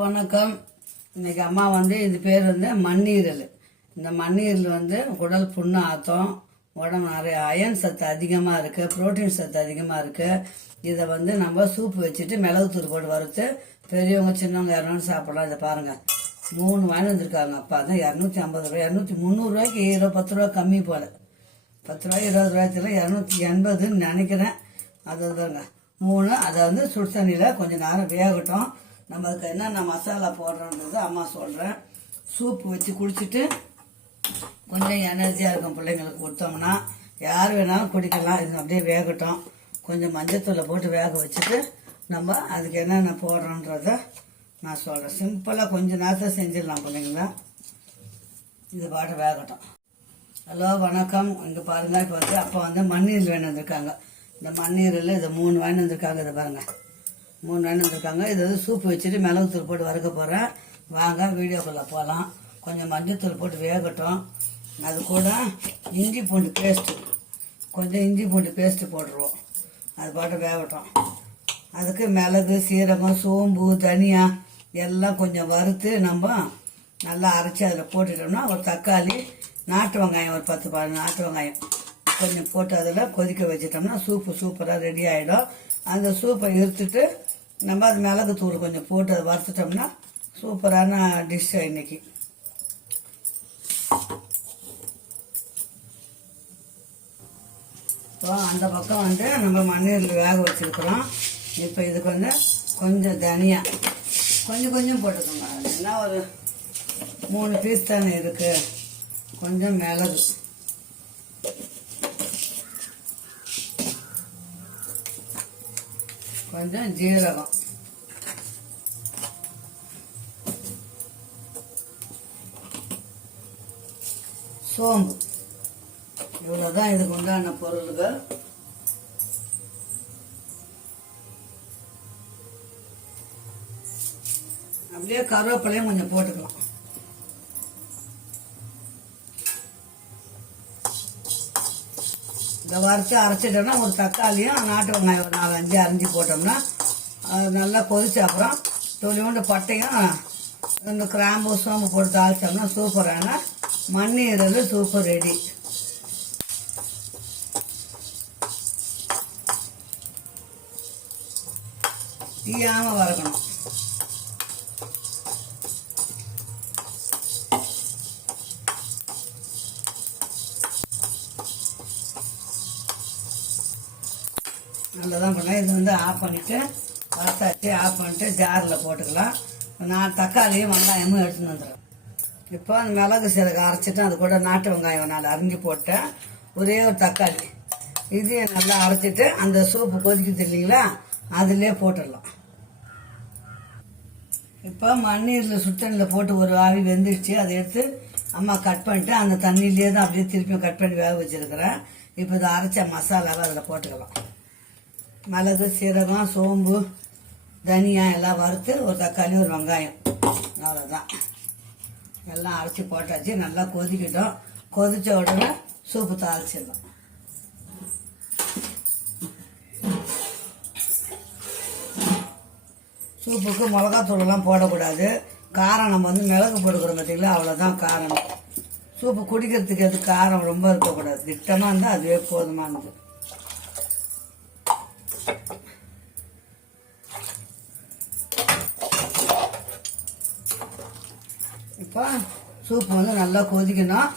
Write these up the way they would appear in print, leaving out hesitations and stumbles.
வணக்கம். இன்னைக்கு அம்மா இது பேர் மண்ணீரல். இந்த மண்ணீரல் குடல் புண்ணு ஆத்தம், உடம்பு நிறைய அயன் சத்து அதிகமாக இருக்கு, புரோட்டீன் சத்து அதிகமாக இருக்கு. இதை நம்ம சூப் வச்சுட்டு மிளகுத்தூள் போட்டு வறுத்து பெரியவங்க சின்னவங்க யாரும் சாப்பிடலாம். இதை பாருங்க, 3 வாங்கி வந்திருக்காங்க. அப்பா தான் 250 ரூபாய், 300 ரூபாய்க்கு 10 ரூபா கம்மி போல, 10 ரூபாய் 20 ரூபாய்க்கு 280 நினைக்கிறேன். அது பாருங்க 3. அதை சுடு தண்ணியில் கொஞ்சம் நேரம் வேகட்டும். நம்ம அதுக்கு என்னென்ன மசாலா போடுறோன்றது அம்மா சொல்கிறேன். சூப்பு வச்சு குடிச்சிட்டு கொஞ்சம் எனர்ஜியாக இருக்கும் பிள்ளைங்களுக்கு கொடுத்தோம்னா யார் வேணாலும் குடிக்கலாம். இது அப்படியே வேகட்டும். கொஞ்சம் மஞ்சத்தூளை போட்டு வேக வச்சுட்டு நம்ம அதுக்கு என்னென்ன போடுறோன்றத நான் சொல்கிறேன். சிம்பிளாக கொஞ்சம் நேரத்தில் செஞ்சிடலாம் பிள்ளைங்களா. இது பாட்டு வேகட்டும். ஹலோ வணக்கம். இங்கே பாருங்கள், இப்போ அப்போ மண்ணீரல் வேணும் வந்திருக்காங்க. இந்த மண்ணீரல் இதை 3 வாங்கி வந்திருக்காங்க. இதை பாருங்கள், 3 வாங்கி வந்திருக்காங்க. இது சூப்பு வச்சுட்டு மிளகுத்தூள் போட்டு வறுக்க போகிறேன். வாங்க வீடியோக்குள்ளே போகலாம். கொஞ்சம் மஞ்சத்தூள் போட்டு வேகட்டும். அது கூட இஞ்சி பூண்டு பேஸ்ட்டு, கொஞ்சம் இஞ்சி பூண்டு பேஸ்ட்டு போட்டுருவோம். அது பாட்டு வேகட்டும். அதுக்கு மிளகு, சீரகம், சோம்பு, தனியா எல்லாம் கொஞ்சம் வறுத்து நம்ம நல்லா அரைச்சி அதில் போட்டுட்டோம்னா ஒரு தக்காளி, நாட்டு வெங்காயம் ஒரு 10 நாட்டு வெங்காயம் கொஞ்சம் போட்டு அதில் கொதிக்க வச்சிட்டோம்னா சூப்பு சூப்பராக ரெடி ஆகிடும். அந்த சூப்பை எடுத்துட்டு நம்ம அது மிளகு தூள் கொஞ்சம் போட்டு அதை வறுத்துட்டோம்னா சூப்பரான டிஷ் இன்னைக்கு. இப்போ அந்த பக்கம் நம்ம மண்ணீரல் வேக வச்சுருக்குறோம். இப்போ இதுக்கு கொஞ்சம் தனியா கொஞ்சம் கொஞ்சம் போட்டுக்கோங்க. என்ன ஒரு 3 பீஸ் தானே இருக்குது. கொஞ்சம் மிளகு, கொஞ்சம் ஜீரகம், சோம்பு. இவ்வளோதான் இதுக்கு உண்டான பொருள்கள். அப்படியே கருவேப்பிலையும் கொஞ்சம் போட்டுக்கலாம். இதை வறுத்து அரைச்சிட்டோம்னா ஒரு தக்காளியும் நாட்டு வெங்காயம் ஒரு 4-5 அரிஞ்சு போட்டோம்னா அது நல்லா கொதிச்ச அப்புறம் துளியோண்டு பட்டையும் இந்த கிராம்பு சோம்பு போட்டு தாளிச்சோம்னா சூப்பரான மண்ணீரல் சூப்பர் ரெடி. தீயாமல் வறுக்கணும். நல்லதான் பண்ணேன். இது ஆஃப் பண்ணிவிட்டு வறுத்தாச்சு, ஆஃப் பண்ணிட்டு ஜாரில் போட்டுக்கலாம். நான் தக்காளியும் வெங்காயமும் எடுத்துன்னு வந்துடுறேன். இப்போ அந்த மிளகு சீரகம் அரைச்சிட்டு அது கூட நாட்டு வெங்காயம் 4 அரிஞ்சு போட்டேன். ஒரே ஒரு தக்காளி இதையும் நல்லா அரைச்சிட்டு அந்த சூப்பு கொதிக்குது இல்லைங்களா, அதிலே போட்டுடலாம். இப்போ மண்ணீரில் சுத்தண்ணில் போட்டு ஒரு ஆவி வெந்துடுச்சு. அதை எடுத்து அம்மா கட் பண்ணிட்டு அந்த தண்ணியிலே தான் அப்படியே திருப்பியும் கட் பண்ணி வேக வச்சுருக்கிறேன். இப்போ இதை அரைச்ச மசாலாவை அதில் போட்டுக்கலாம். மிளகு, சீரகம், சோம்பு, தனியா எல்லாம் வறுத்து ஒரு தக்காளி ஒரு வெங்காயம், அவ்வளோதான். எல்லாம் அரைச்சி போட்டாச்சு. நல்லா கொதிக்கட்டும். கொதித்த உடனே சூப்பு தாளிச்சிடலாம். சூப்புக்கு மிளகாத்தூளெல்லாம் போடக்கூடாது. காரம் நம்ம மிளகு போட்டுக்கிறோம் பார்த்தீங்களா, அவ்வளோதான் காரம். சூப்பு குடிக்கிறதுக்கு அது காரம் ரொம்ப இருக்கக்கூடாது. திட்டமாக இருந்தால் அதுவே போதுமானது. இப்போ சூப்பு நல்லா கொதிக்கணும்.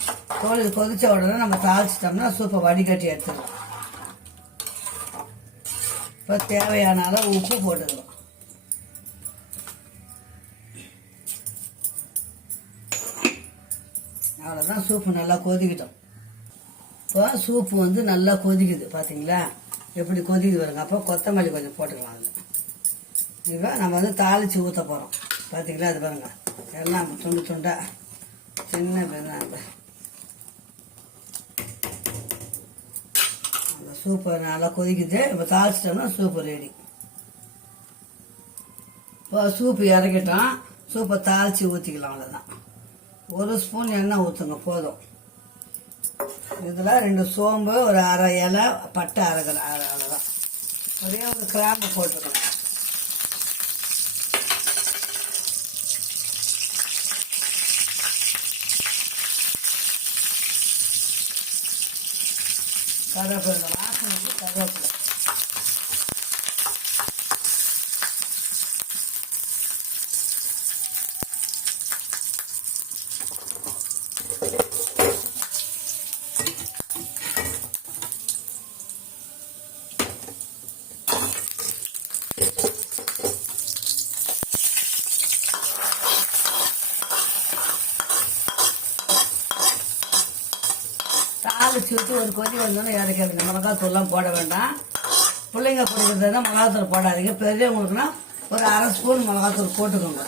கொதிச்ச உடனே நம்ம தாளிச்சிட்டோம்னா சூப்பை வடிகட்டி எடுத்துக்கலாம். இப்போ தேவையான அளவு உப்பு போட்டுக்கலாம். அவ்வளோதான். சூப்பு நல்லா கொதிக்கிட்டோம். இப்போ சூப்பு நல்லா கொதிக்குது பார்த்தீங்களா, எப்படி கொதிக்குது வருங்க. அப்போ கொத்தமல்லி கொஞ்சம் போட்டுக்கலாம். அதில் இப்போ நம்ம தாளித்து ஊற்ற போகிறோம். பார்த்தீங்களா, அது பாருங்க, எல்லாம் துண்டு துண்டா சின்ன அந்த சூப்பு நல்லா கொதிக்குது. இப்போ தாளிச்சிட்டோம்னா சூப்பு ரெடி. இப்போ சூப்பு இறக்கிட்டோம். சூப்பை தாளித்து ஊற்றிக்கலாம். அவ்வளோதான். 1 ஸ்பூன் எண்ணெய் ஊற்றுங்க போதும். இதில் 2 சோம்பு, ஒரு அரை இலை பட்டை, அவ்வளோதான். ஒரே ஒரு கிராம்பு போட்டுக்கணும். கருவேப்பிலை, இந்த வாசனைக்கு கருவேப்பிலை. தாளிச்சு விட்டு ஒரு கொதி வந்தோன்னே இறக்காதுங்க. மிளகாத்தூள்லாம் போட வேண்டாம். பிள்ளைங்க குடிக்கிறதுனா மிளகாத்தூள் போடாதீங்க. பெரியவங்களுக்குனா ஒரு அரை ஸ்பூன் மிளகாத்தூள் போட்டுக்கோங்க.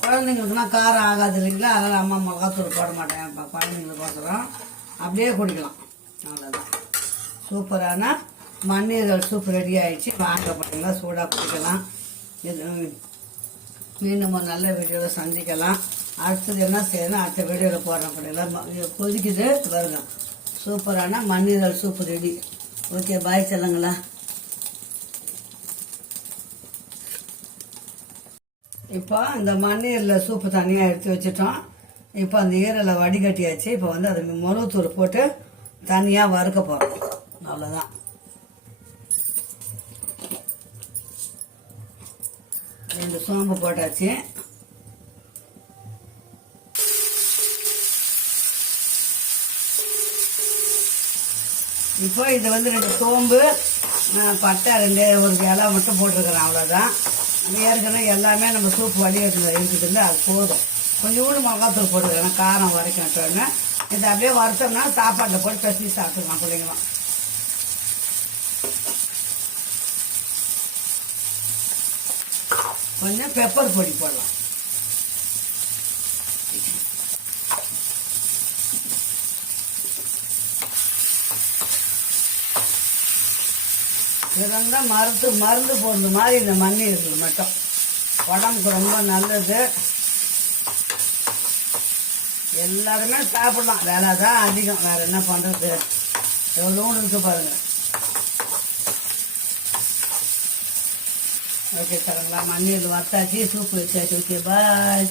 குழந்தைங்களுக்குனா காரம் ஆகாது இல்லைங்களா, அதனால் அம்மா மிளகாத்தூள் போட மாட்டேன். இப்போ குழந்தைங்களுக்கோசரம் அப்படியே குடிக்கலாம். அவ்வளோதான். சூப்பரான மண்ணீரல் சூப் ரெடி ஆகிடுச்சு. வாங்க பார்த்தீங்களா, சூடாக குடிக்கலாம். இது மீண்டும் ஒரு நல்ல வீடியோவில் சந்திக்கலாம். அடுத்தது என்ன செய்யணும், அடுத்த வீடியோவில் போடுறோம். பார்த்தீங்களா, கொதிக்குது வருங்க. சூப்பரான மண்ணீரல் சூப் ரெடி. ஓகே, பாய் சொல்லுங்களா. இப்போ இந்த மண்ணீரலில் சூப்பு தனியாக எடுத்து வச்சுட்டோம். இப்போ அந்த ஈரலை வடிகட்டியாச்சு. இப்போ வந்து அதை மிளகுத்தூள் போட்டு தனியாக வறுக்க போகிறோம். அவ்வளோதான். ரெண்டு சோம்பு போட்டாச்சு. இப்போ இது வந்து ரெண்டு சோம்பு, பட்டை, ஒரு இலை மட்டும் போட்டிருக்கிறேன். அவ்வளோதான். ஏற்கனவே எல்லாமே நம்ம சூப் வடி இருக்குதுல்ல, அது போதும். கொஞ்சோண்டு மிளகாத்தூள் போட்டுக்கிறேன் காரம் வரைக்கும். இதை அப்படியே வறுத்தோம்னா சாப்பாட்டில் போட்டு பசி சாப்பிட்டுக்கலாம் பிள்ளைங்களாம். கொஞ்சம் பெப்பர் பொடி போடலாம். இதெல்லாம் மருந்து போடுற மாதிரி இந்த மண்ணீரல் மட்டும் உடம்புக்கு ரொம்ப நல்லது. எல்லாருமே சாப்பிடலாம். வேலை தான் அதிகம், வேற என்ன பண்றது. எவ்வளோ இருக்கு பாருங்க. ஓகே சரிங்களா, மண்ணீரல் வத்தாச்சு, சூப்பு வச்சாச்சு. ஓகே, பாய்.